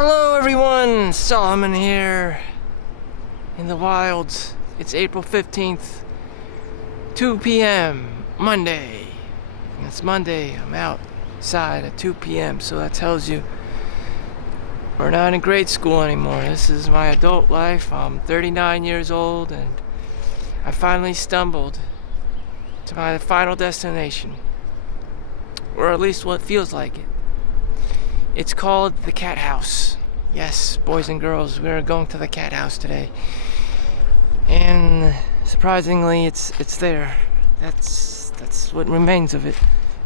Hello everyone, Solomon here in the wilds. It's April 15th, 2 p.m. Monday. It's Monday, I'm outside at 2 p.m. so that tells you we're not in grade school anymore. This is my adult life. I'm 39 years old and I finally stumbled to my final destination. Or at least what feels like it. It's called the Cat House. Yes, boys and girls, we're going to the Cat House today. And surprisingly, it's there. That's what remains of it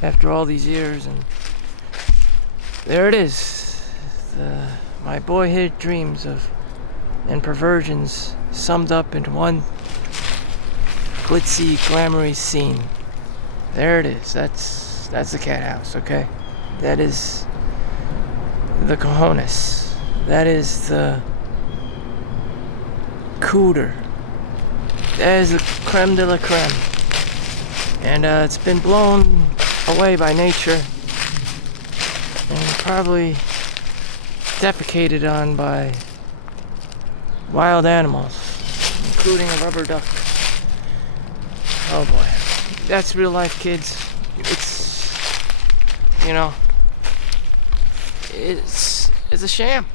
after all these years. And there it is. My boyhood dreams and perversions summed up in one glitzy, glamorous scene. There it is. That's the Cat House, okay? That is the cojones. That is the cooter. That is the creme de la creme. And it's been blown away by nature and probably defecated on by wild animals, including a rubber duck. Oh boy. That's real life, kids. It's a sham.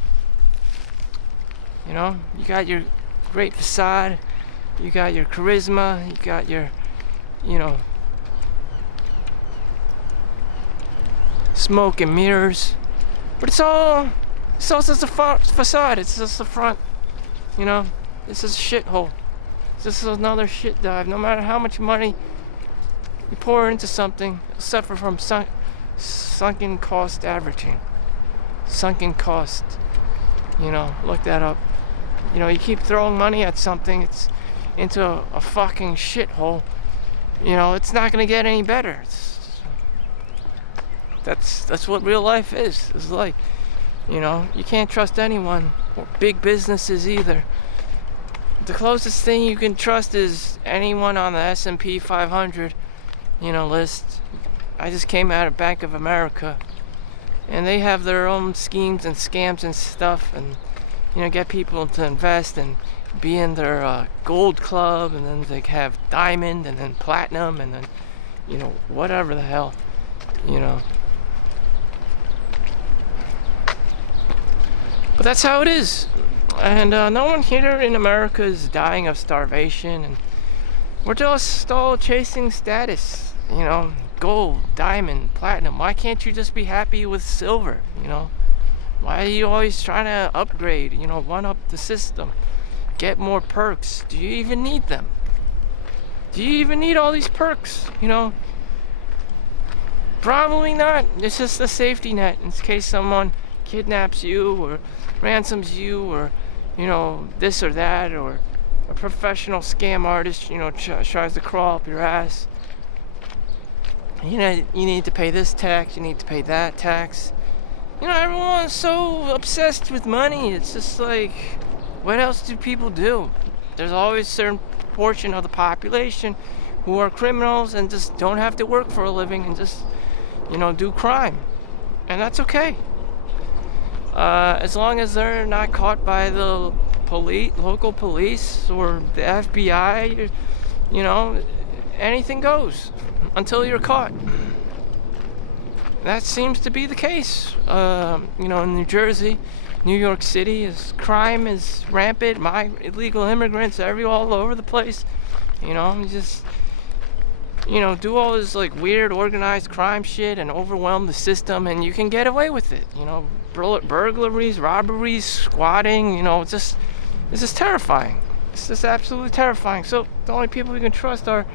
You know, you got your great facade, you got your charisma, you got your, smoke and mirrors, but it's all just a facade. It's just the front. This is a shithole. This is another shit dive. No matter how much money you pour into something, it'll suffer from sunken cost averaging. Sunken cost. Look that up. You keep throwing money at something, it's into a fucking shithole. It's not gonna get any better. That's what real life is. It's like, you can't trust anyone or big businesses either. The closest thing you can trust is anyone on the S&P 500, list. I just came out of Bank of America, and they have their own schemes and scams and stuff, and get people to invest and be in their gold club, and then they have diamond and then platinum and then whatever the hell. But that's how it is. And no one here in America is dying of starvation, and we're just all chasing status. Gold, diamond, platinum. Why can't you just be happy with silver? Why are you always trying to upgrade? One up the system, get more perks. Do you even need them? Do you even need all these perks? Probably not. It's just a safety net in case someone kidnaps you or ransoms you, or this or that, or a professional scam artist tries to crawl up your ass. You need to pay this tax, you need to pay that tax. Everyone's so obsessed with money. It's just like, what else do people do? There's always a certain portion of the population who are criminals and just don't have to work for a living and just, do crime. And that's okay. As long as they're not caught by the local police or the FBI, anything goes until you're caught. That seems to be the case. In New Jersey, New York City, crime is rampant. My illegal immigrants all over the place. You just, do all this like weird organized crime shit and overwhelm the system, and you can get away with it. Burglaries, robberies, squatting. This is terrifying. It's just absolutely terrifying. So the only people we can trust are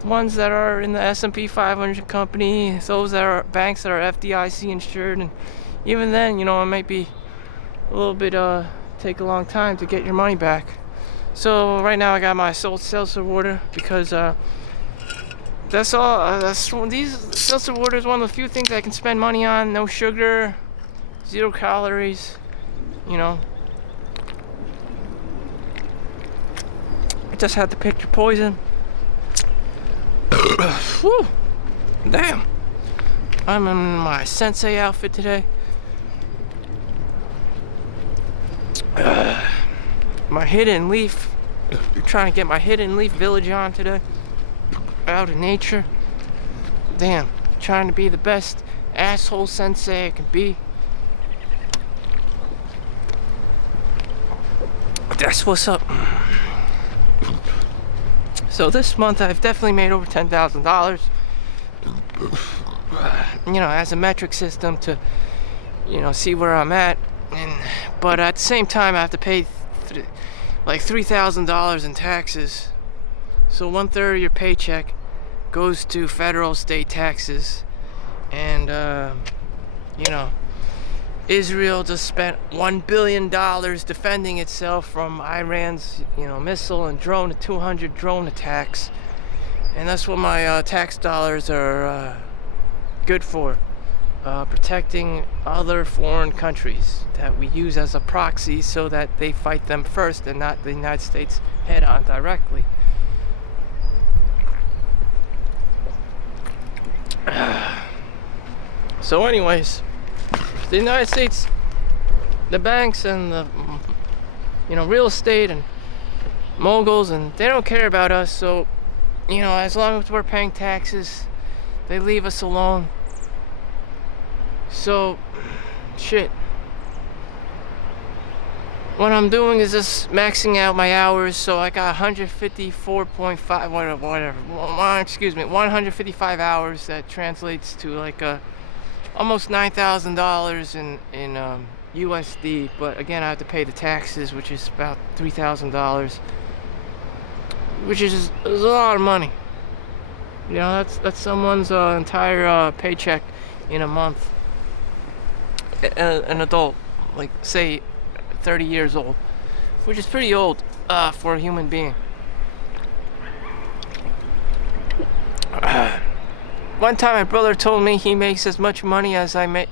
the ones that are in the S&P 500 company, those that are banks that are FDIC insured, and even then, it might be a little bit take a long time to get your money back. So right now I got my seltzer water because that's all. These seltzer water is one of the few things I can spend money on. No sugar, 0 calories. I just had to pick your poison. Whew. Damn. I'm in my sensei outfit today. my hidden leaf. Trying to get my hidden leaf village on today. Out in nature. Damn, trying to be the best asshole sensei I can be. That's what's up. So this month I've definitely made over $10,000. You know, as a metric system to, you know, see where I'm at. But at the same time I have to pay like $3,000 in taxes. So 1/3 of your paycheck goes to federal, state taxes. And you know, Israel just spent $1 billion defending itself from Iran's, you know, missile and drone, 200 drone attacks. And that's what my tax dollars are good for. Protecting other foreign countries that we use as a proxy so that they fight them first and not the United States head on directly. So anyways, the United States, the banks and the, you know, real estate and moguls, and they don't care about us. So, you know, as long as we're paying taxes, they leave us alone. So, shit. What I'm doing is just maxing out my hours. So I got 154.5, whatever. 155 hours. That translates to like almost $9,000 in USD. But again, I have to pay the taxes, which is about $3,000, which is a lot of money. You know, that's someone's entire paycheck in a month. An adult, like say 30 years old, which is pretty old for a human being. One time my brother told me he makes as much money as I make.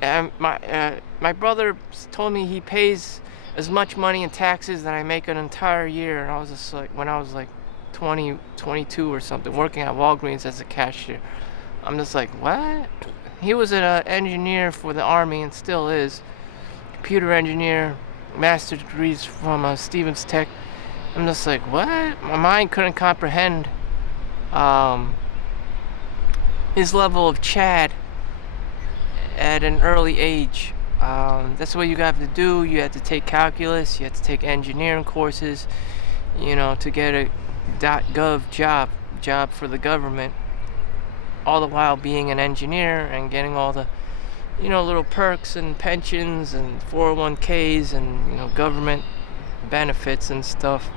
My brother told me he pays as much money in taxes that I make an entire year. And I was just like, when I was like 20, 22 or something, working at Walgreens as a cashier. I'm just like, what? He was an engineer for the Army and still is. Computer engineer, master's degrees from Stevens Tech. I'm just like, what? My mind couldn't comprehend his level of Chad at an early age. That's what you have to do. You have to take calculus, you have to take engineering courses, you know, to get a .gov job for the government, all the while being an engineer and getting all the, you know, little perks and pensions and 401ks and, you know, government benefits and stuff.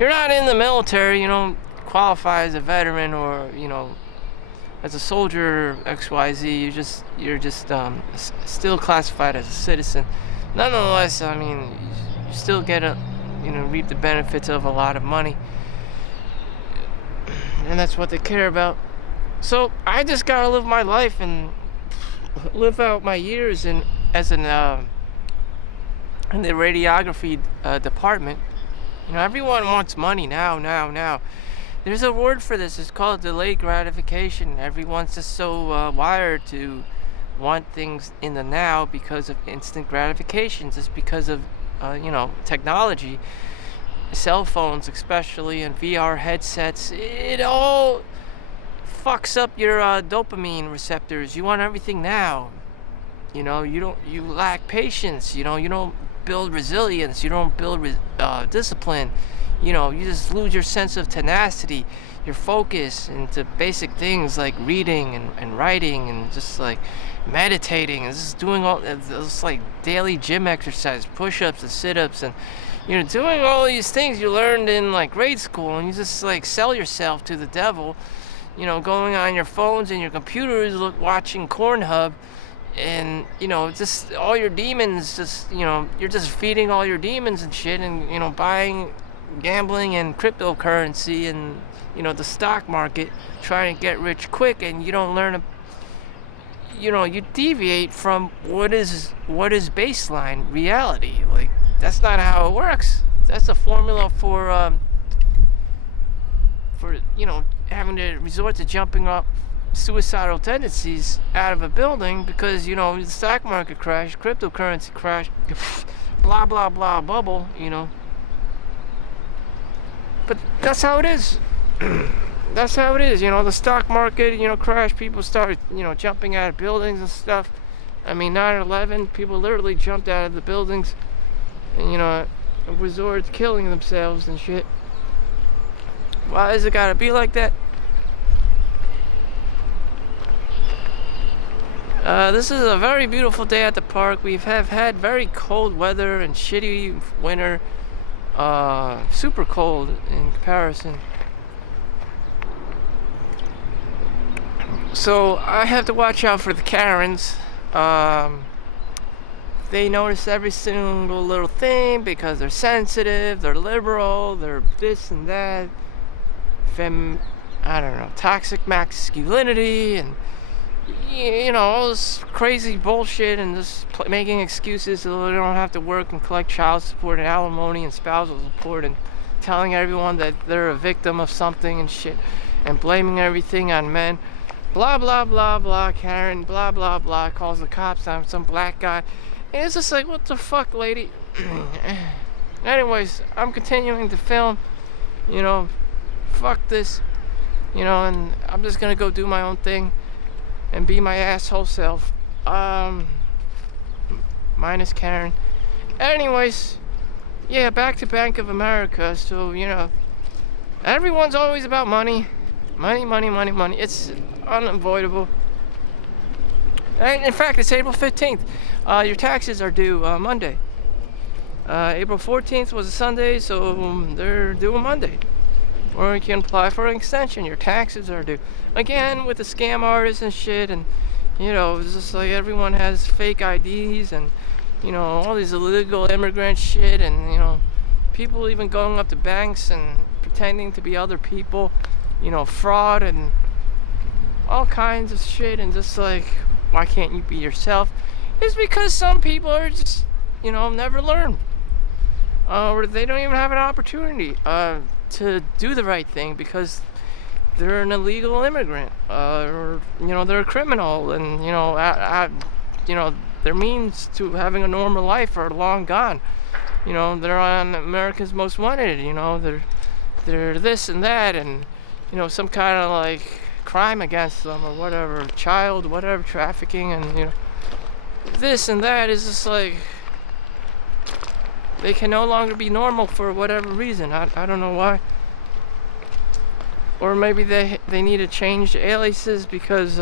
You're not in the military, you don't qualify as a veteran or, you know, as a soldier or XYZ. You're just still classified as a citizen. Nonetheless, I mean, you still get reap the benefits of a lot of money, and that's what they care about. So I just gotta live my life and live out my years in the radiography department. You know, everyone wants money now. There's a word for this. It's called delayed gratification. Everyone's just so wired to want things in the now because of instant gratifications. It's because of technology, cell phones especially, and VR headsets. It all fucks up your dopamine receptors. You want everything now. You know, you lack patience. You know, you don't build resilience. You don't build discipline. You know, you just lose your sense of tenacity, your focus into basic things like reading and writing and just like meditating and just doing all those like daily gym exercises, push-ups and sit-ups, and doing all these things you learned in like grade school, and you just like sell yourself to the devil, going on your phones and your computers, watching Pornhub, and just all your demons, just you're just feeding all your demons and shit, and buying, gambling and cryptocurrency and the stock market, trying to get rich quick, and you don't learn you deviate from what is baseline reality. Like, that's not how it works. That's a formula for having to resort to jumping up suicidal tendencies out of a building because the stock market crashed, cryptocurrency crashed, blah blah blah bubble, But that's how it is. That's how it is. The stock market, crash. People start, jumping out of buildings and stuff. I mean, 9/11, people literally jumped out of the buildings and, resorted to killing themselves and shit. Why is it gotta be like that? This is a very beautiful day at the park. We have had very cold weather and shitty winter. Super cold in comparison. So I have to watch out for the Karens. They notice every single little thing because they're sensitive, they're liberal, they're this and that. Toxic masculinity and all this crazy bullshit and just making excuses so they don't have to work and collect child support and alimony and spousal support and telling everyone that they're a victim of something and shit and blaming everything on men. Blah, blah, blah, blah, Karen, blah, blah, blah, calls the cops on some black guy. And it's just like, what the fuck, lady? Anyways, I'm continuing to film, fuck this, and I'm just gonna go do my own thing and be my asshole self. Minus Karen. Anyways, yeah, back to Bank of America. So, everyone's always about money. Money, money, money, money. It's unavoidable. And in fact, it's April 15th. Your taxes are due Monday. April 14th was a Sunday, so they're due Monday. Or you can apply for an extension. Your taxes are due. Again, with the scam artists and shit, and it's just like everyone has fake IDs and all these illegal immigrant shit, and people even going up to banks and pretending to be other people, fraud and all kinds of shit, and just like, why can't you be yourself? It's because some people are just never learn, or they don't even have an opportunity to do the right thing because they're an illegal immigrant, or they're a criminal, and their means to having a normal life are long gone. They're on America's Most Wanted. They're this and that, and some kind of like crime against them or whatever, child whatever trafficking, and this and that is just like they can no longer be normal for whatever reason. I don't know why. Or maybe they need to change aliases because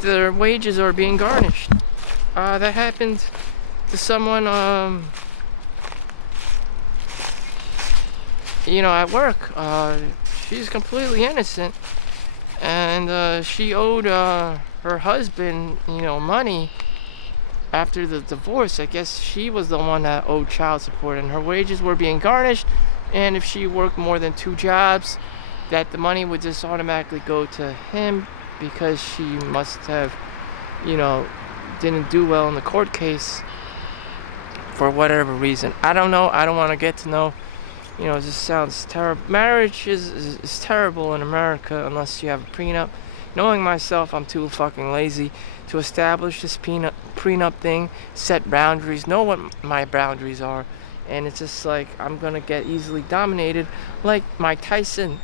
their wages are being garnished. That happened to someone at work. She's completely innocent, and she owed her husband money after the divorce. I guess she was the one that owed child support, and her wages were being garnished, and if she worked more than 2 jobs, that the money would just automatically go to him because she must have didn't do well in the court case for whatever reason. I don't know. I don't want to get to know. It just sounds terrible. Marriage is terrible in America unless you have a prenup. Knowing myself, I'm too fucking lazy to establish this prenup thing, set boundaries, know what my boundaries are, and it's just like I'm gonna get easily dominated, like Mike Tyson.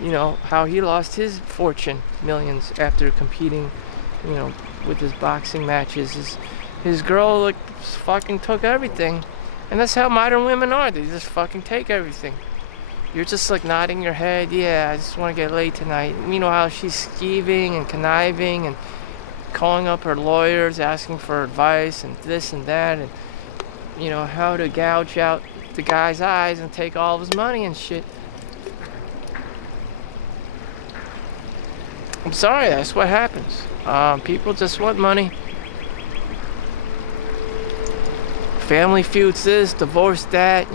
How he lost his fortune, millions, after competing, with his boxing matches. His girl fucking took everything. And that's how modern women are. They just fucking take everything. You're just like nodding your head. Yeah, I just want to get laid tonight. Meanwhile, she's scheming and conniving and calling up her lawyers, asking for advice and this and that, and how to gouge out the guy's eyes and take all of his money and shit. I'm sorry, that's what happens. People just want money. Family feuds this, divorce that,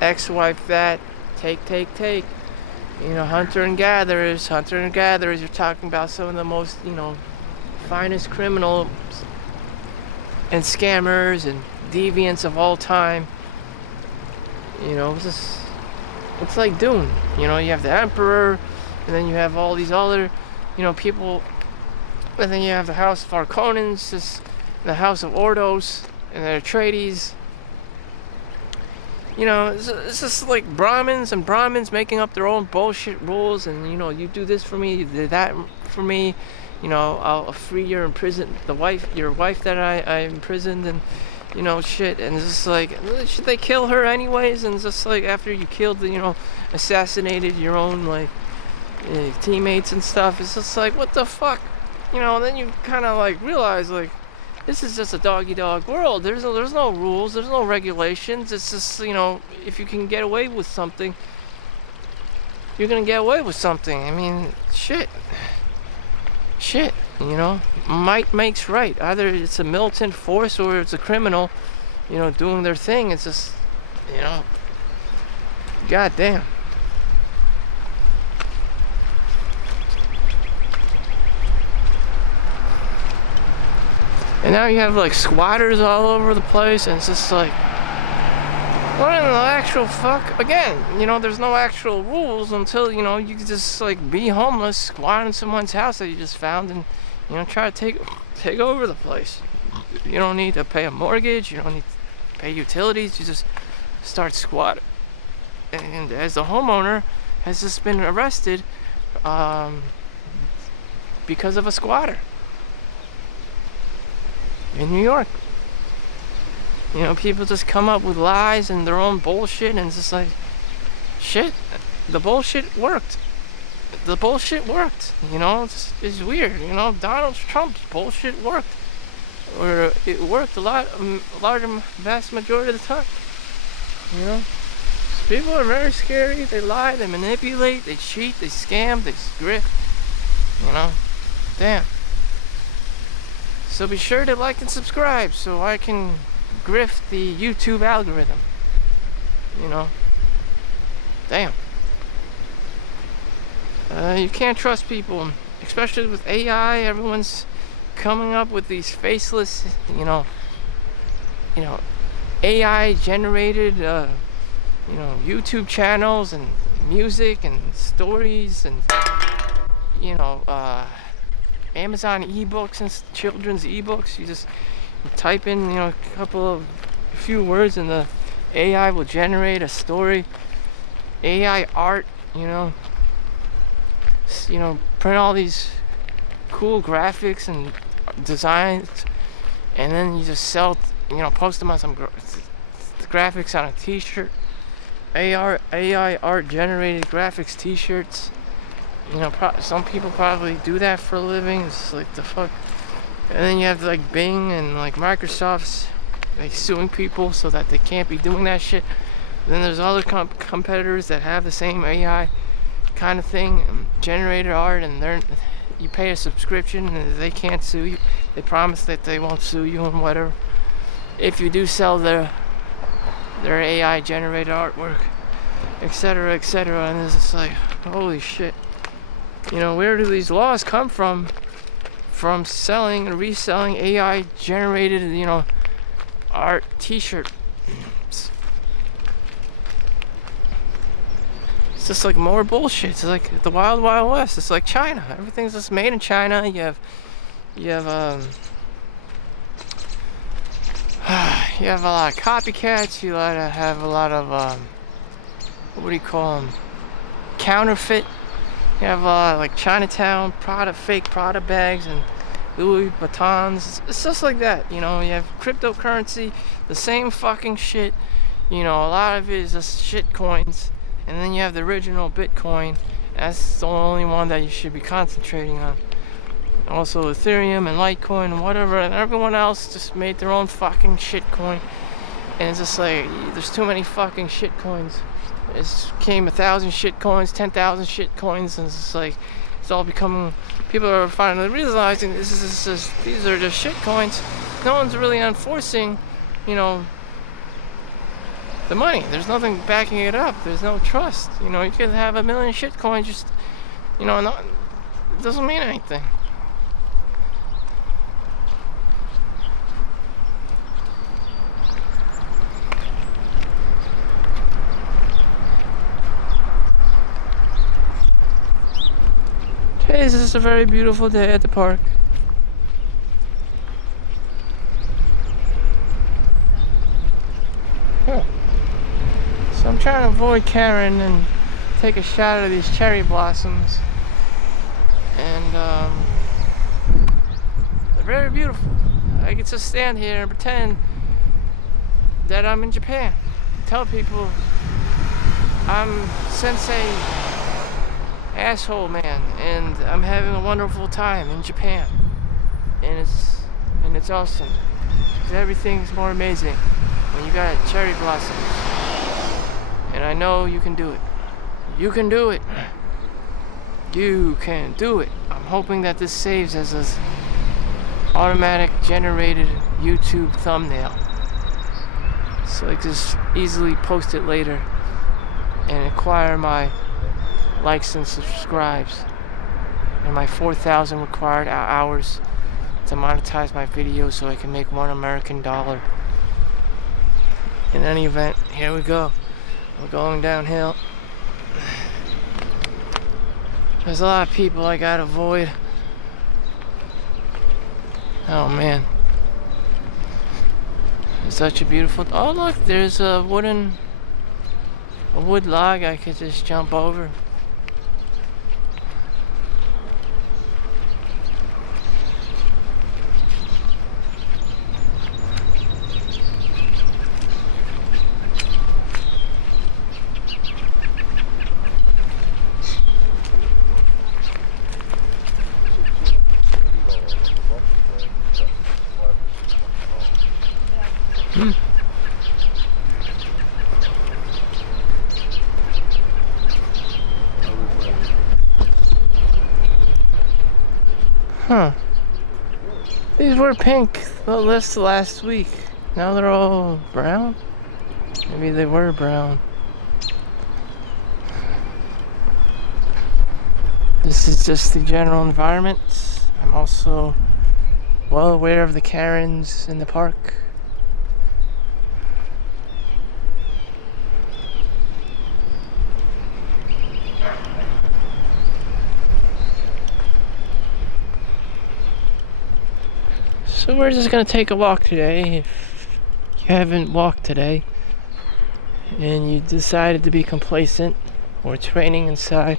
ex-wife that, take. Hunter and gatherers, you're talking about some of the most, finest criminals and scammers and deviants of all time. It's like Dune. You have the Emperor, and then you have all these other, people, and then you have the House of Harkonnens, the House of Ordos, and the Atreides, You know, it's just like Brahmins and Brahmins making up their own bullshit rules, and you know, you do this for me, you do that for me, you know, I'll free your imprisoned your wife that I imprisoned, and you know, shit, and it's just like, should they kill her anyways? And it's just like, after you killed, you know, assassinated your own like teammates and stuff, it's just like, what the fuck, you know? And then you kind of like realize like, this is just a dog-eat-dog world. There's no rules, there's no regulations. It's just, you know, if you can get away with something, you're gonna get away with something. I mean, shit, you know, might makes right. Either it's a militant force or it's a criminal, you know, doing their thing. It's just, you know, goddamn. And now you have like squatters all over the place, and it's just like, what in the actual fuck? Again, you know, there's no actual rules until, you know, you can just like be homeless, squat in someone's house that you just found, and, you know, try to take over the place. You don't need to pay a mortgage, you don't need to pay utilities, you just start squatting. And as the homeowner has just been arrested because of a squatter in New York. You know, people just come up with lies and their own bullshit, and it's just like, shit, the bullshit worked. The bullshit worked, you know, it's weird, you know, Donald Trump's bullshit worked. Or it worked a vast majority of the time, you know. So people are very scary, they lie, they manipulate, they cheat, they scam, they grift, you know, damn. So be sure to like and subscribe so I can grift the YouTube algorithm. You know. Damn. You can't trust people, especially with AI. Everyone's coming up with these faceless, you know, AI generated, YouTube channels and music and stories and, you know, Amazon ebooks and children's ebooks. You just type in, you know, a few words, and the AI will generate a story. AI art, you know, print all these cool graphics and designs, and then you just sell, you know, post them on some graphics on a t-shirt. AI art generated graphics t-shirts. You know, some people probably do that for a living. It's like, the fuck. And then you have like Bing and like Microsoft's like suing people so that they can't be doing that shit. And then there's other competitors that have the same AI kind of thing, generated art, and you pay a subscription and they can't sue you. They promise that they won't sue you and whatever if you do sell their AI generated artwork, etc., etc. And it's just like, holy shit. You know, where do these laws come from? From selling and reselling AI generated, you know, art t-shirt. It's just like more bullshit. It's like the wild west. It's like China. Everything's just made in China. You have a lot of copycats. You have a lot of what do you call them? Counterfeit. You have like Chinatown, fake Prada bags, and Louis Vuittons. It's just like that, you know. You have cryptocurrency, the same fucking shit. You know, a lot of it is just shit coins, and then you have the original Bitcoin. That's the only one that you should be concentrating on. Also Ethereum and Litecoin and whatever, and everyone else just made their own fucking shit coin. And it's just like, there's too many fucking shit coins. It came 1,000 shit coins, 10,000 shit coins, and it's just like, it's all becoming, people are finally realizing these are just shit coins. No one's really enforcing, you know, the money. There's nothing backing it up. There's no trust. You know, you could have 1 million shit coins, just, you know, it doesn't mean anything. Hey, this is a very beautiful day at the park. Huh. So I'm trying to avoid Karen and take a shot of these cherry blossoms. And they're very beautiful. I get to stand here and pretend that I'm in Japan. Tell people I'm Sensei Asshole Man and I'm having a wonderful time in Japan. And it's awesome. 'Cause everything's more amazing when you got cherry blossoms. And I know you can do it. You can do it. You can do it. I'm hoping that this saves as an automatic generated YouTube thumbnail. So I can just easily post it later and acquire my likes and subscribes and my 4,000 required hours to monetize my videos so I can make $1 American dollar. In any event, here we go. We're going downhill. There's a lot of people I gotta avoid. Oh man. It's such a beautiful... Oh look, there's a wood log I could just jump over. Huh. These were pink last week. Now they're all brown? Maybe they were brown. This is just the general environment. I'm also well aware of the Karens in the park. So we're just gonna take a walk today. If you haven't walked today and you decided to be complacent or it's raining inside,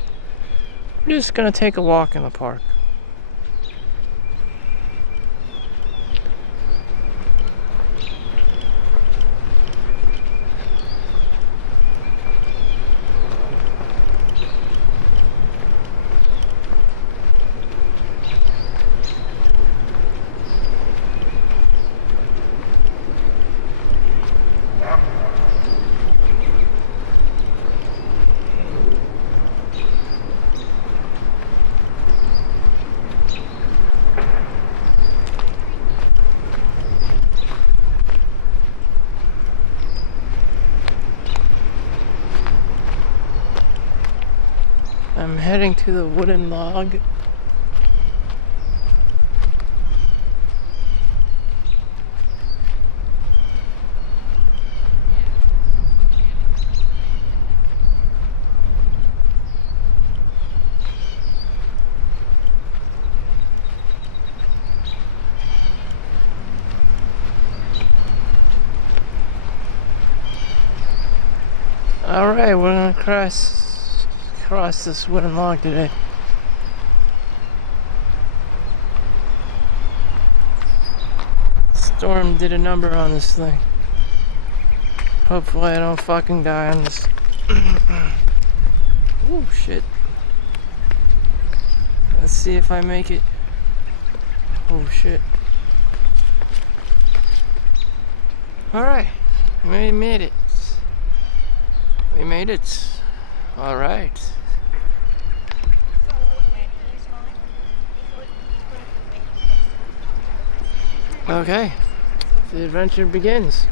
we're just gonna take a walk in the park. I'm heading to the wooden log. Alright, we're gonna cross this wooden log today. Storm did a number on this thing. Hopefully I don't fucking die on this. Oh shit. Let's see if I make it. Oh shit. Alright, we made it. We made it. Alright. Okay. The adventure begins.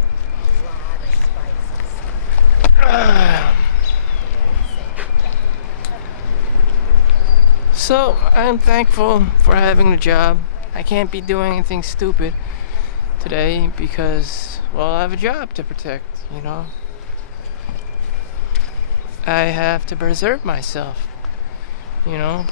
So, I'm thankful for having a job. I can't be doing anything stupid today because, well, I have a job to protect, you know? I have to preserve myself, you know?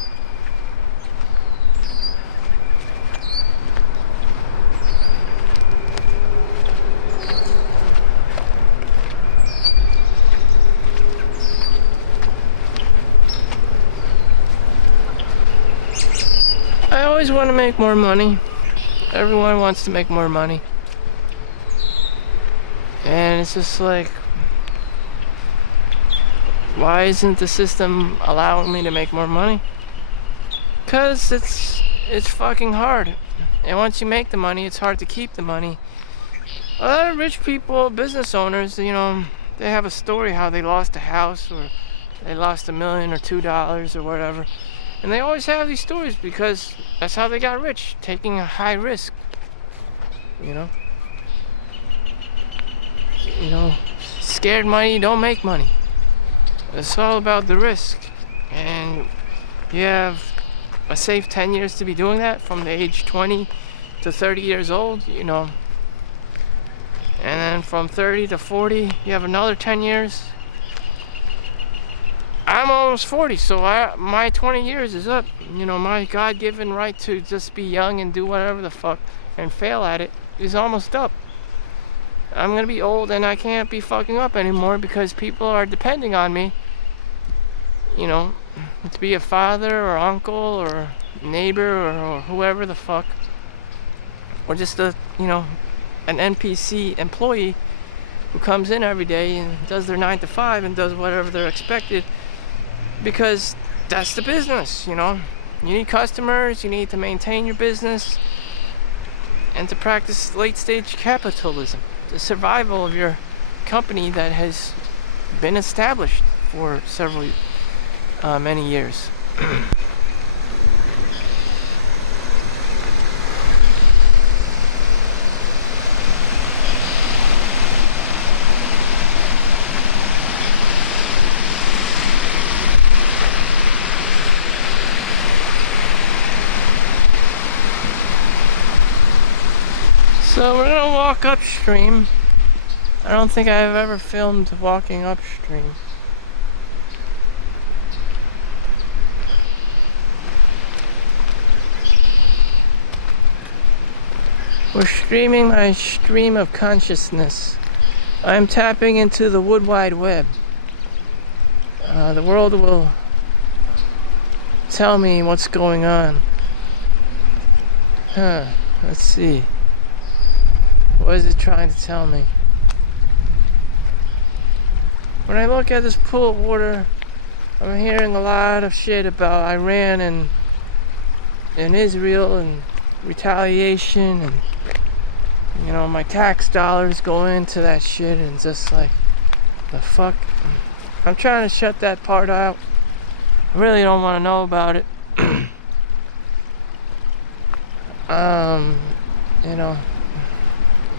always want to make more money. Everyone wants to make more money. And it's just like, why isn't the system allowing me to make more money? Because it's fucking hard. And once you make the money, it's hard to keep the money. A lot of rich people, business owners, they have a story how they lost a house or they lost $1 million or $2 or whatever. And they always have these stories because that's how they got rich, taking a high risk. Scared money don't make money. It's all about the risk. And you have a safe 10 years to be doing that from the age 20 to 30 years old, And then from 30 to 40, you have another 10 years. I'm almost 40, so my 20 years is up. My God-given right to just be young and do whatever the fuck and fail at it is almost up. I'm gonna be old and I can't be fucking up anymore because people are depending on me, to be a father or uncle or neighbor or whoever the fuck, or just an NPC employee who comes in every day and does their 9 to 5 and does whatever they're expected, because that's the business. You need customers, you need to maintain your business, and to practice late stage capitalism, the survival of your company that has been established for many years. So we're gonna walk upstream. I don't think I've ever filmed walking upstream. We're streaming my stream of consciousness. I'm tapping into the Wood Wide Web. The world will tell me what's going on. Let's see. What is it trying to tell me? When I look at this pool of water, I'm hearing a lot of shit about Iran and Israel and retaliation, and my tax dollars go into that shit, and just like, the fuck. I'm trying to shut that part out. I really don't want to know about it.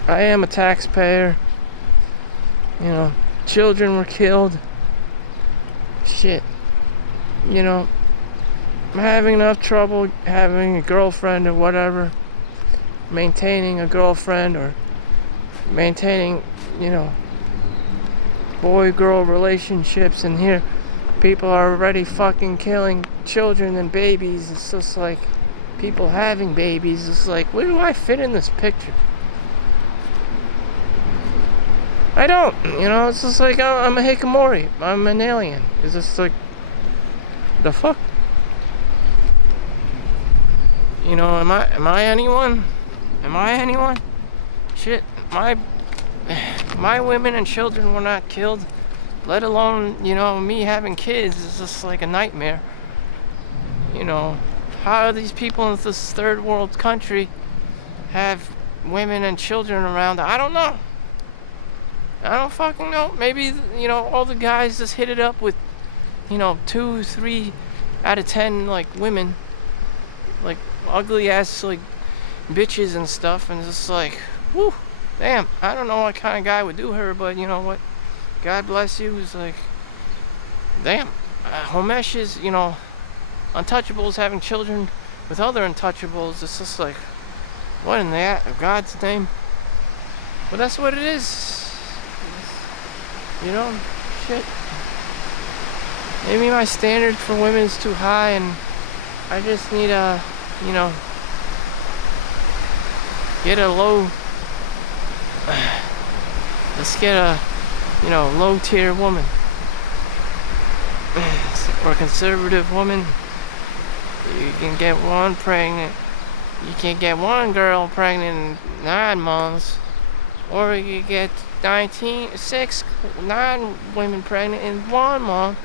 I am a taxpayer. Children were killed. Shit. I'm having enough trouble having a girlfriend or whatever. Maintaining a girlfriend or maintaining, boy-girl relationships. And here, people are already fucking killing children and babies. It's just like, people having babies. It's like, where do I fit in this picture? I don't, it's just like, I'm a hikikomori. I'm an alien. It's just like, the fuck? Am I anyone? Am I anyone? Shit, my women and children were not killed, let alone, me having kids is just like a nightmare. How do these people in this third world country have women and children around? I don't know. I don't fucking know. Maybe, all the guys just hit it up with, 2, 3 out of 10, like, women. Like, ugly ass, like, bitches and stuff. And it's just like, whew, damn. I don't know what kind of guy would do her, but you know what? God bless you. It's like, damn. Homesh is, untouchables having children with other untouchables. It's just like, what in God's name? But that's what it is. Shit. Maybe my standard for women is too high, and I just need a, get a low, let's get a, low tier woman, or conservative woman. You can get one pregnant You can get one girl pregnant in 9 months, or you can get 9 women pregnant in 1 month.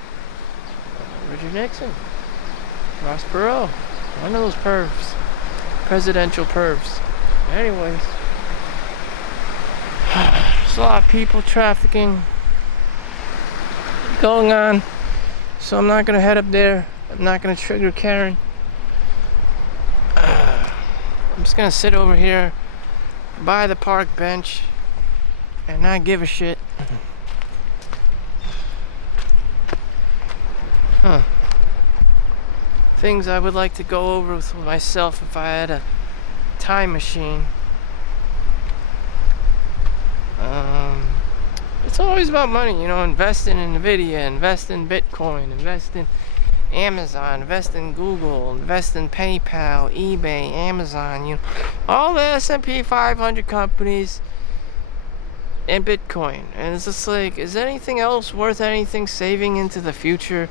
Richard Nixon, Ross Perot, one of those pervs, presidential pervs. Anyways, there's a lot of people trafficking going on, so I'm not gonna head up there. I'm not gonna trigger Karen. I'm just gonna sit over here by the park bench and not give a shit. Things I would like to go over with myself if I had a time machine. It's always about money, you know, invest in NVIDIA, invest in Bitcoin, invest in Amazon, invest in Google, invest in PayPal, eBay, Amazon, you know, all the S&P 500 companies and Bitcoin. And it's just like, is anything else worth anything saving into the future?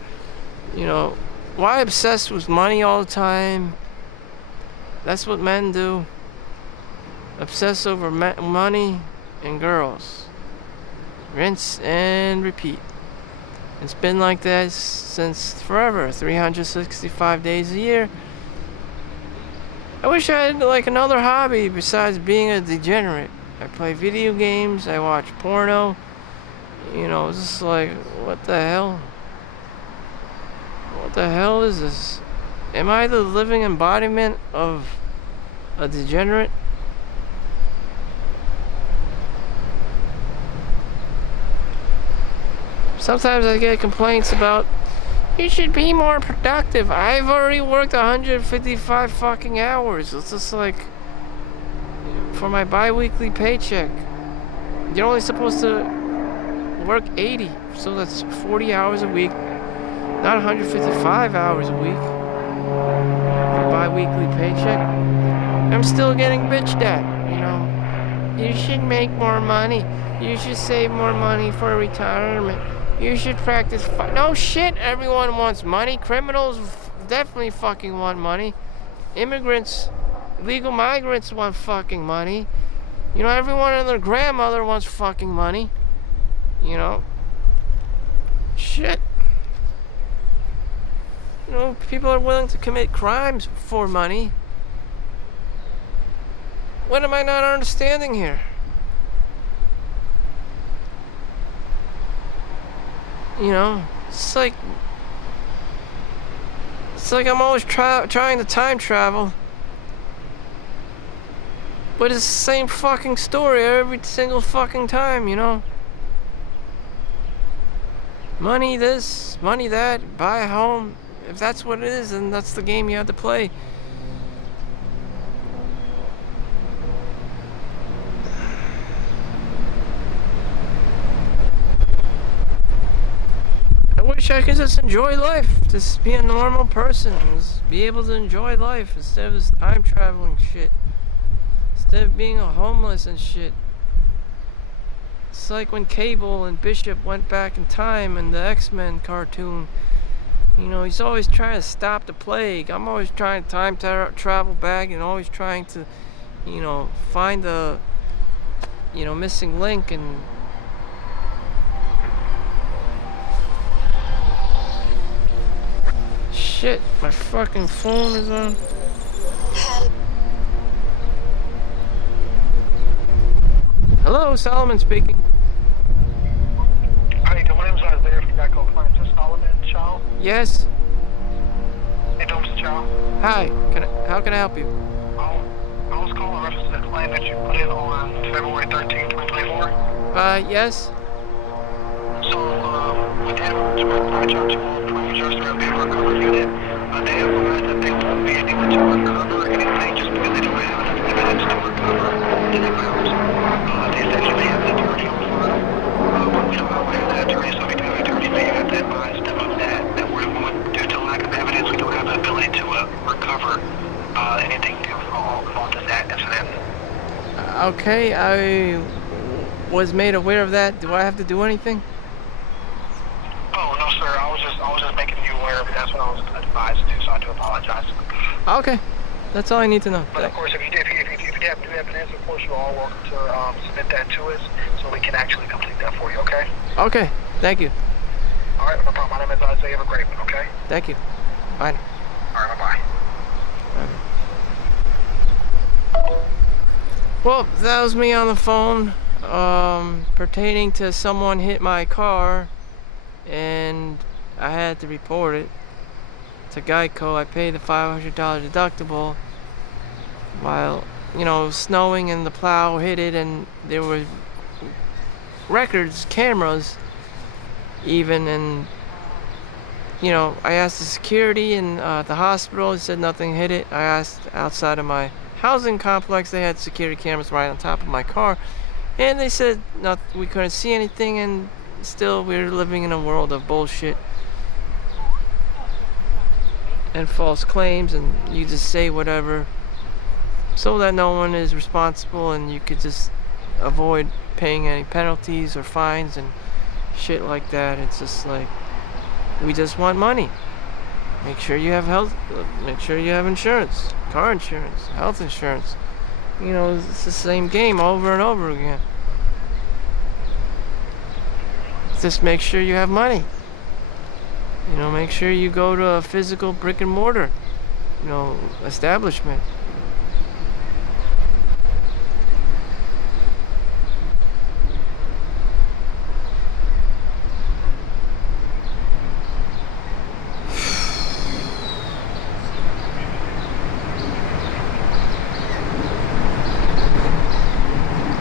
You know, why obsess with money all the time? That's what men do. Obsess over money and girls. Rinse and repeat. It's been like that since forever, 365 days a year. I wish I had like another hobby besides being a degenerate. I play video games, I watch porno. You know, it's just like, what the hell? What the hell is this? Am I the living embodiment of a degenerate? Sometimes I get complaints about, you should be more productive. I've already worked 155 fucking hours. It's just like, for my bi-weekly paycheck, you're only supposed to work 80. So that's 40 hours a week, not 155 hours a week for bi-weekly paycheck. I'm still getting bitched at, you know. You should make more money. You should save more money for retirement. You should practice. No shit, everyone wants money. Criminals definitely fucking want money. Immigrants, legal migrants want fucking money. You know, everyone and their grandmother wants fucking money. You know? Shit. You know, people are willing to commit crimes for money. What am I not understanding here? You know, it's like I'm always trying to time travel, but it's the same fucking story every single fucking time, you know. Money this, money that, buy a home. If that's what it is, then that's the game you have to play. I wish I could just enjoy life, just be a normal person, just be able to enjoy life instead of this time traveling shit, instead of being a homeless and shit. It's like when Cable and Bishop went back in time in the X-Men cartoon. You know, he's always trying to stop the plague. I'm always trying to time travel back and always trying to, you know, find the, you know, missing link. And shit, my fucking phone is on. Hello, Solomon speaking. How you doing? My name's Isaiah from Geico Clients. Is this Solomon Chau? Yes. Hey, Mr. Chau. Hi. How can I help you? I was calling reference to the claim that you put in on February 13th, 2024. Yes. So, we did reach out to all the adjuster of the recovery unit. They advised that they won't be able to recover anything just because they don't have enough evidence to recover any amounts. They said you may have an attorney on file, but we don't know where that attorney is, so we do have an attorney, so you have to advise them of that due to lack of evidence, we don't have the ability to recover anything involved in that incident. Okay, I was made aware of that. Do I have to do anything? Oh, no, sir. I was just making you aware of it. That's what I was advised to do, so I do apologize. Okay. That's all I need to know. But of course, if you do have an answer, of course, you're all welcome to submit that to us so we can actually complete that for you, okay? Okay, thank you. All right, no problem. My name is Isaiah. Have a great one, okay? Thank you. Bye. All right, bye-bye. Well, that was me on the phone, pertaining to someone hit my car, and I had to report it to Geico. I paid the $500 deductible while, you know, it was snowing and the plow hit it, and there were records, cameras even, and, you know, I asked the security in the hospital. He said nothing hit it. I asked outside of my housing complex. They had security cameras right on top of my car, and they said we couldn't see anything, and still we're living in a world of bullshit and false claims, and you just say whatever so that no one is responsible, and you could just avoid paying any penalties or fines and shit like that. It's just like, we just want money. Make sure you have health, make sure you have insurance, car insurance, health insurance. You know, it's the same game over and over again. Just make sure you have money. You know, make sure you go to a physical brick and mortar, you know, establishment.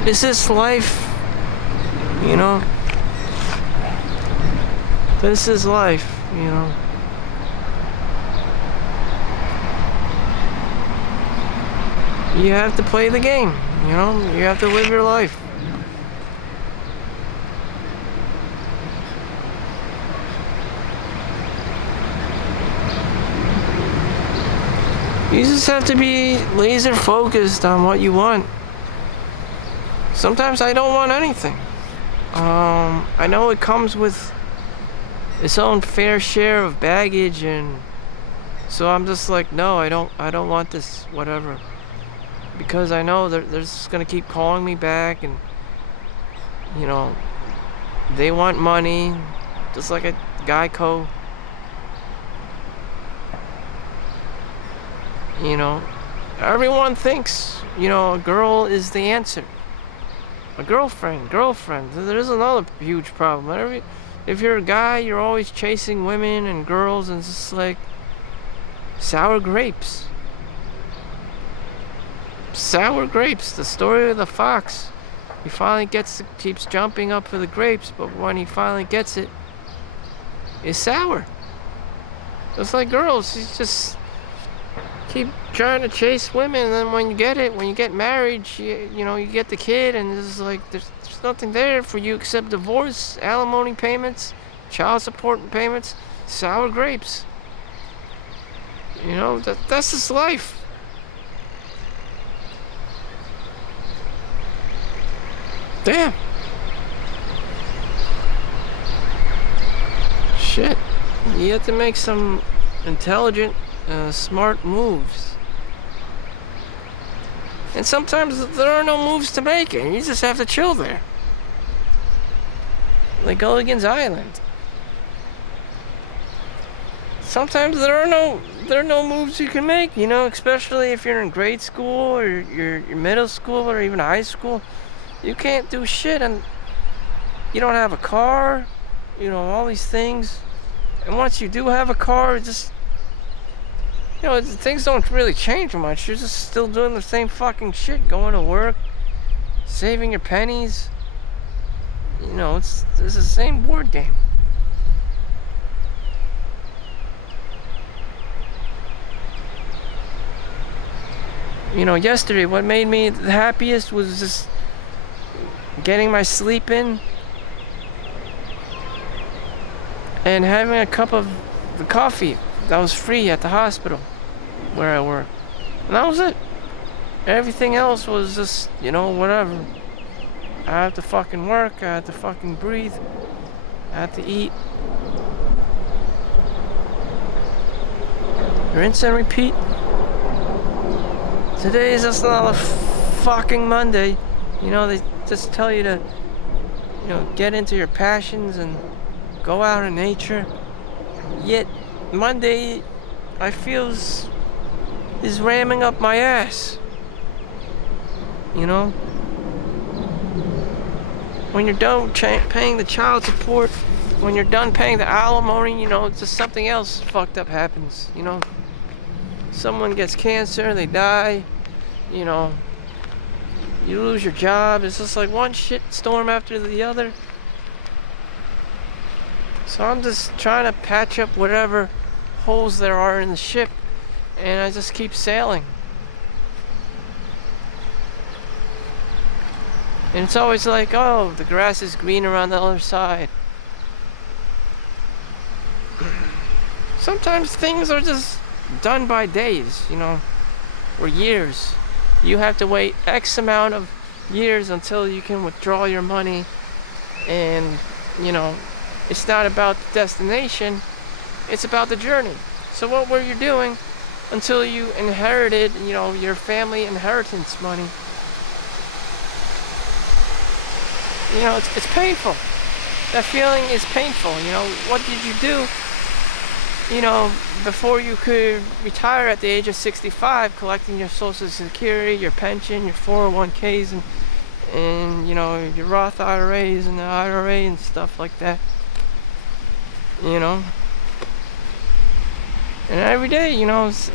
Is this life? You know? This is life, you know? You have to play the game, you know? You have to live your life. You just have to be laser focused on what you want. Sometimes I don't want anything. I know it comes with its own fair share of baggage, and so I'm just like, no, I don't want this, whatever. Because I know they're just gonna keep calling me back, and, you know, they want money, just like a Geico. You know, everyone thinks, you know, a girl is the answer. A girlfriend. There's another huge problem. If you're a guy, you're always chasing women and girls, and it's just like sour grapes. Sour grapes. The story of the fox. He finally keeps jumping up for the grapes, but when he finally gets it, it's sour. Just like girls, you just keep trying to chase women, and then when you get married, you know, you get the kid, and it's like there's nothing there for you except divorce, alimony payments, child support payments, sour grapes. You know, that's just life. Damn. Shit. You have to make some intelligent, smart moves. And sometimes there are no moves to make, and you just have to chill there. Like Gilligan's Island. Sometimes there are no moves you can make, you know, especially if you're in grade school or you're middle school or even high school. You can't do shit, and you don't have a car, you know, all these things. And once you do have a car, it just, you know, things don't really change much. You're just still doing the same fucking shit, going to work, saving your pennies. You know, it's the same board game. You know, yesterday, what made me the happiest was just getting my sleep in and having a cup of the coffee that was free at the hospital where I work. And that was it. Everything else was just, you know, whatever. I had to fucking work, I had to fucking breathe, I had to eat. Rinse and repeat. Today is just another fucking Monday. You know, they just tell you to, get into your passions and go out in nature. Yet, Monday, I feel is ramming up my ass. You know? When you're done paying the child support, when you're done paying the alimony, just something else fucked up happens, Someone gets cancer, they die, you lose your job. It's just like one shit storm after the other. So I'm just trying to patch up whatever holes there are in the ship, and I just keep sailing. And it's always like, oh, the grass is greener on the other side. Sometimes things are just done by days, or years. You have to wait X amount of years until you can withdraw your money. And, it's not about the destination, it's about the journey. So what were you doing until you inherited, your family inheritance money? It's painful. That feeling is painful. What did you do, before you could retire at the age of 65, collecting your Social Security, your pension, your 401ks, and your Roth IRAs and the IRA and stuff like that. And every day,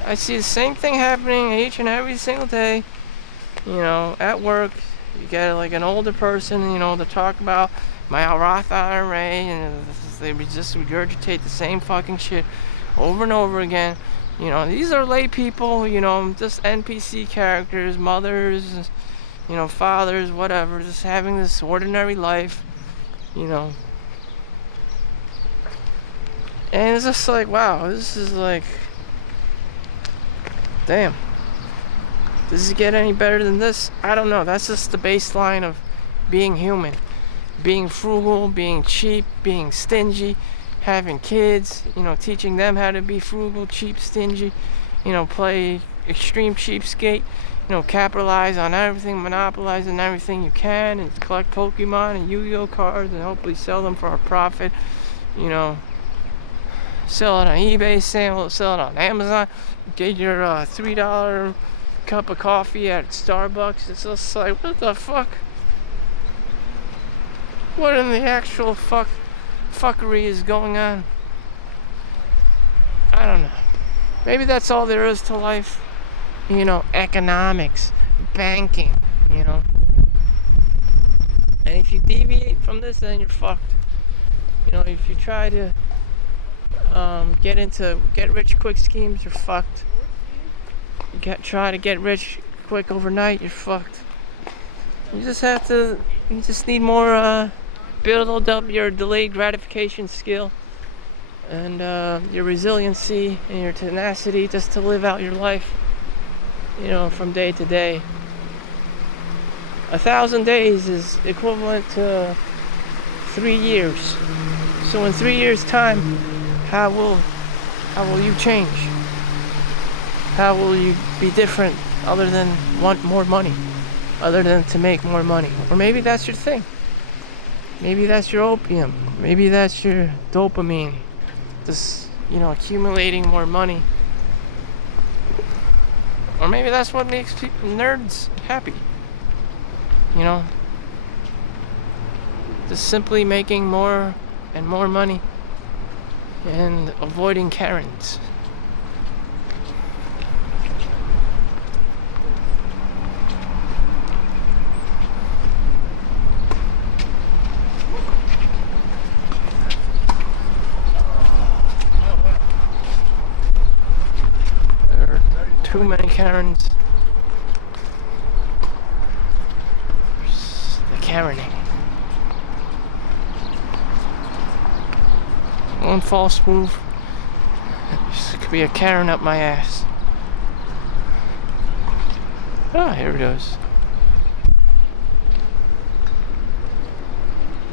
I see the same thing happening each and every single day, at work. You get like an older person, to talk about my Roth IRA, and they just regurgitate the same fucking shit over and over again. These are lay people, just NPC characters, mothers, fathers, whatever, just having this ordinary life, And it's just like, wow, this is like, damn. Does it get any better than this? I don't know. That's just the baseline of being human. Being frugal, being cheap, being stingy, having kids, teaching them how to be frugal, cheap, stingy, play extreme cheapskate, capitalize on everything, monopolize on everything you can, and collect Pokemon and Yu-Gi-Oh cards and hopefully sell them for a profit, sell it on eBay, sell it on Amazon, get your $3 cup of coffee at Starbucks. It's just like, what the fuck? What in the actual fuckery is going on? I don't know. Maybe that's all there is to life. Economics, banking, And if you deviate from this, then you're fucked. If you try to get into rich quick schemes, you're fucked. Try to get rich quick overnight, you're fucked. You just need more, build up your delayed gratification skill and your resiliency and your tenacity just to live out your life, from day to day. 1,000 days is equivalent to 3 years. So in 3 years' time, how will you change? How will you be different other than want more money? Other than to make more money? Or maybe that's your thing. Maybe that's your opium. Maybe that's your dopamine. Just, accumulating more money. Or maybe that's what makes nerds happy. Just simply making more and more money and avoiding Karens. Too many Karens. The Karening. One false move, this could be a Karen up my ass. Ah, here it goes.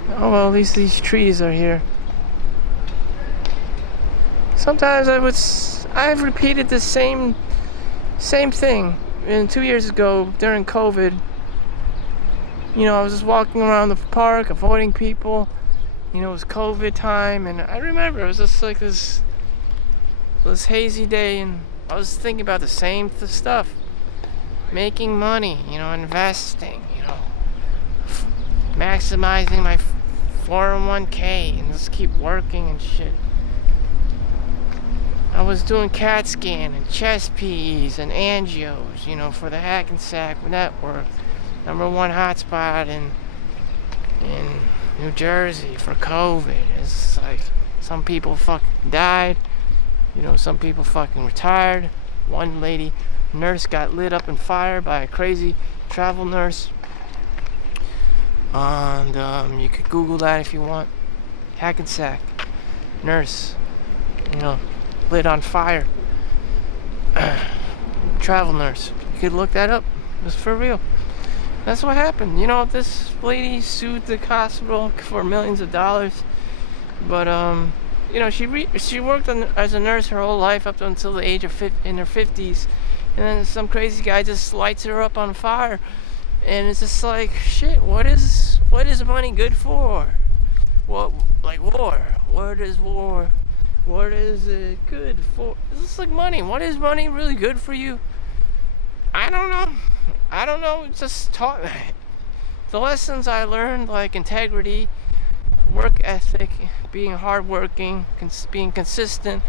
Oh well, at least these trees are here. Sometimes I've repeated the same thing And 2 years ago, during COVID, I was just walking around the park, avoiding people. It was COVID time, and I remember it was just like this hazy day, and I was thinking about the same stuff. Making money, investing, maximizing my 401k and just keep working and shit. I was doing CAT scan and chest PEs and angios, for the Hackensack network, #1 hotspot in New Jersey for COVID. It's like some people fucking died, some people fucking retired. One lady nurse got lit up in fire by a crazy travel nurse. And you could Google that if you want. Hackensack nurse, lit on fire. Travel nurse. You could look that up. It's for real. That's what happened. This lady sued the hospital for millions of dollars. But she worked as a nurse her whole life up until the age of in her 50s, and then some crazy guy just lights her up on fire, and it's just like, shit. What is money good for? What, like war? What is war? What is it good for? It's just like money. What is money really good for you? I don't know. It's just taught. The lessons I learned, like integrity, work ethic, being hardworking, being consistent,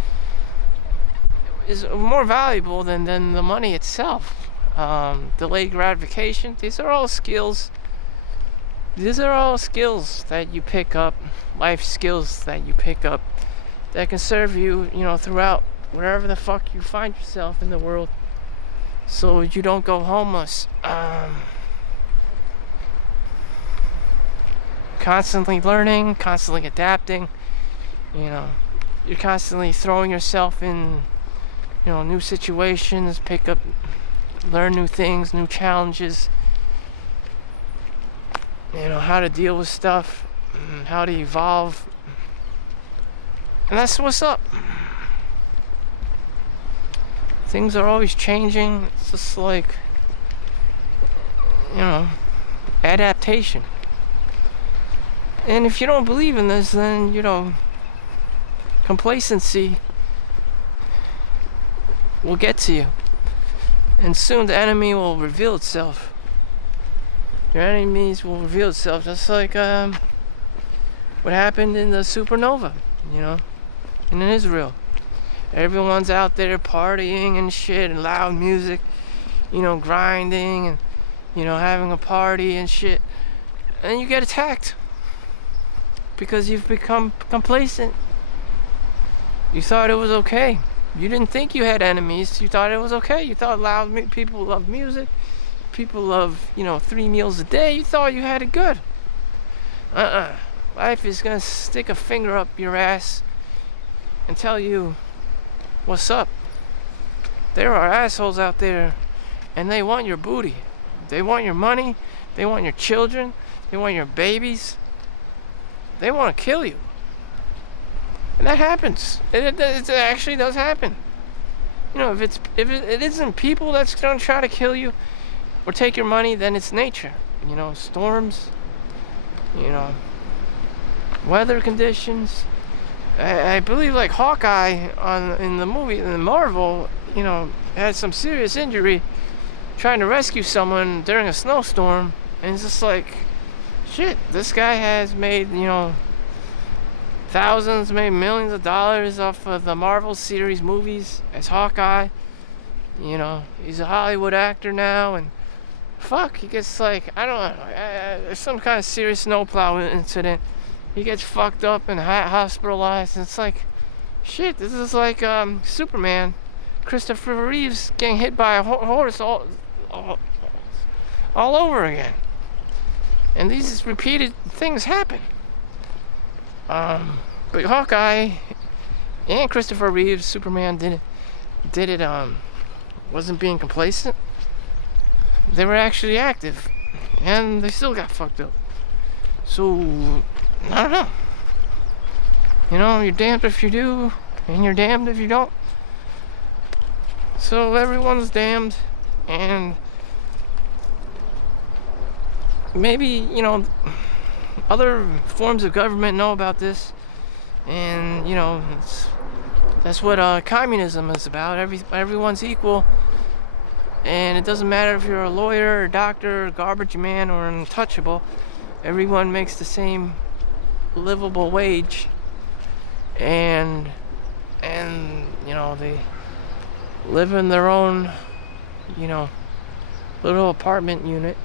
is more valuable than the money itself. Delayed gratification. These are all skills that you pick up, life skills that you pick up that can serve you, throughout wherever the fuck you find yourself in the world, so you don't go homeless. Constantly learning, constantly adapting. You're constantly throwing yourself in, new situations, learn new things, new challenges. How to deal with stuff, how to evolve. And that's what's up. Things are always changing. It's just like, adaptation. And if you don't believe in this, then, complacency will get to you. And soon the enemy will reveal itself. Your enemies will reveal itself, just like what happened in the supernova, in Israel. Everyone's out there partying and shit, and loud music, grinding and, having a party and shit. And you get attacked because you've become complacent. You thought it was okay. You didn't think you had enemies. You thought it was okay. You thought people love music. People love, 3 meals a day. You thought you had it good. Life is gonna stick a finger up your ass and tell you what's up. There are assholes out there, and they want your booty. They want your money. They want your children. They want your babies. They want to kill you. And that happens. It actually does happen. If it isn't people that's gonna try to kill you or take your money, then it's nature. Storms, weather conditions. I believe like Hawkeye in the movie, in Marvel, had some serious injury trying to rescue someone during a snowstorm, and it's just like, shit, this guy has made, thousands, maybe millions of dollars off of the Marvel series movies as Hawkeye. He's a Hollywood actor now, and fuck, he gets like, I don't know, there's some kind of serious snowplow incident. He gets fucked up and hospitalized, and it's like, shit, this is like Superman, Christopher Reeves getting hit by a horse all over again. And these repeated things happen. But Hawkeye and Christopher Reeves, Superman, did it wasn't being complacent. They were actually active, and they still got fucked up. So I don't know. You're damned if you do, and you're damned if you don't. So everyone's damned. And maybe, other forms of government know about this, and that's what communism is about. Everyone's equal, and it doesn't matter if you're a lawyer, or doctor, or garbage man, or untouchable. Everyone makes the same livable wage, and they live in their own little apartment unit,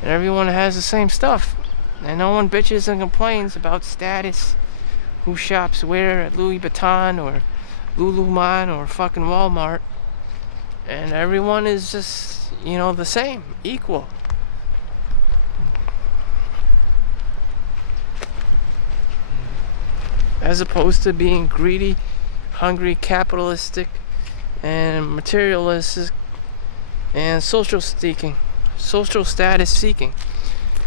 and everyone has the same stuff, and no one bitches and complains about status, who shops where at Louis Vuitton or Lululemon or fucking Walmart, and everyone is just the same, equal. As opposed to being greedy, hungry, capitalistic, and materialistic, and social status seeking,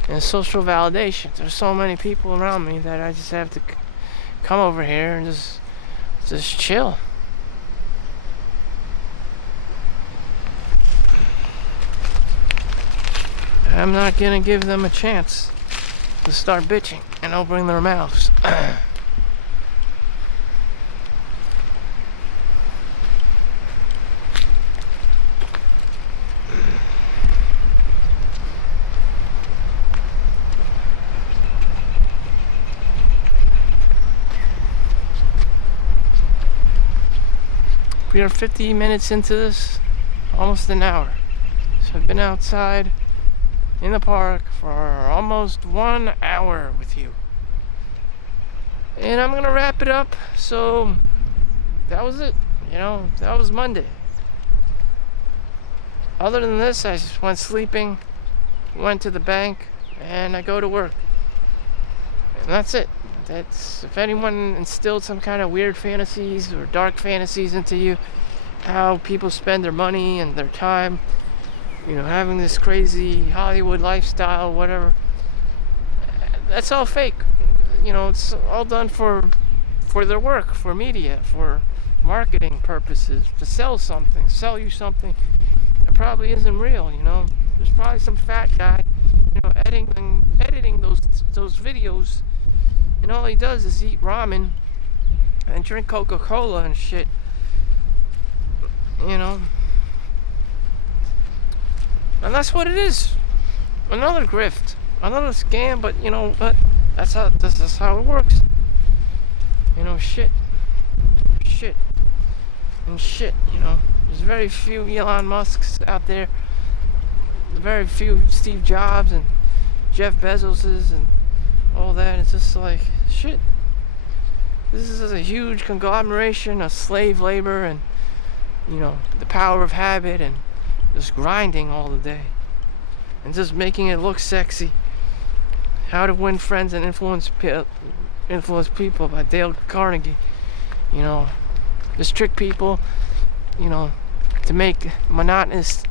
and social validation. There's so many people around me that I just have to come over here and just chill. I'm not gonna give them a chance to start bitching and opening their mouths. We are 50 minutes into this, almost an hour. So I've been outside in the park for almost 1 hour with you. And I'm gonna wrap it up. So that was it. That was Monday. Other than this, I just went sleeping, went to the bank, and I go to work. And that's it. If anyone instilled some kind of weird fantasies or dark fantasies into you, how people spend their money and their time, having this crazy Hollywood lifestyle, whatever, that's all fake. It's all done for their work, for media, for marketing purposes, to sell you something that probably isn't real. There's probably some fat guy, editing those videos. And all he does is eat ramen and drink Coca-Cola and shit. And that's what it is. Another grift. Another scam, but that's how it works. Shit. There's very few Elon Musks out there. Very few Steve Jobs and Jeff Bezoses and all that. It's just like, shit. This is a huge conglomeration of slave labor and the power of habit and just grinding all the day and just making it look sexy. How to Win Friends and Influence People by Dale Carnegie. Just trick people, to make monotonous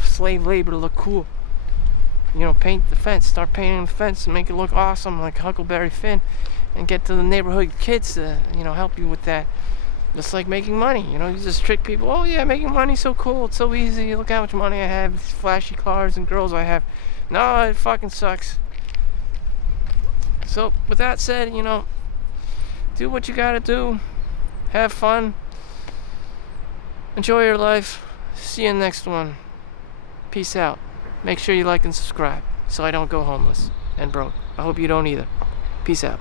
slave labor look cool. Paint the fence, start painting the fence and make it look awesome like Huckleberry Finn, and get to the neighborhood kids to, help you with that. Just like making money, you just trick people. Oh yeah, making money's so cool, it's so easy. Look how much money I have, these flashy cars and girls I have. No, it fucking sucks. So, with that said, do what you gotta do. Have fun. Enjoy your life. See you in the next one. Peace out. Make sure you like and subscribe so I don't go homeless and broke. I hope you don't either. Peace out.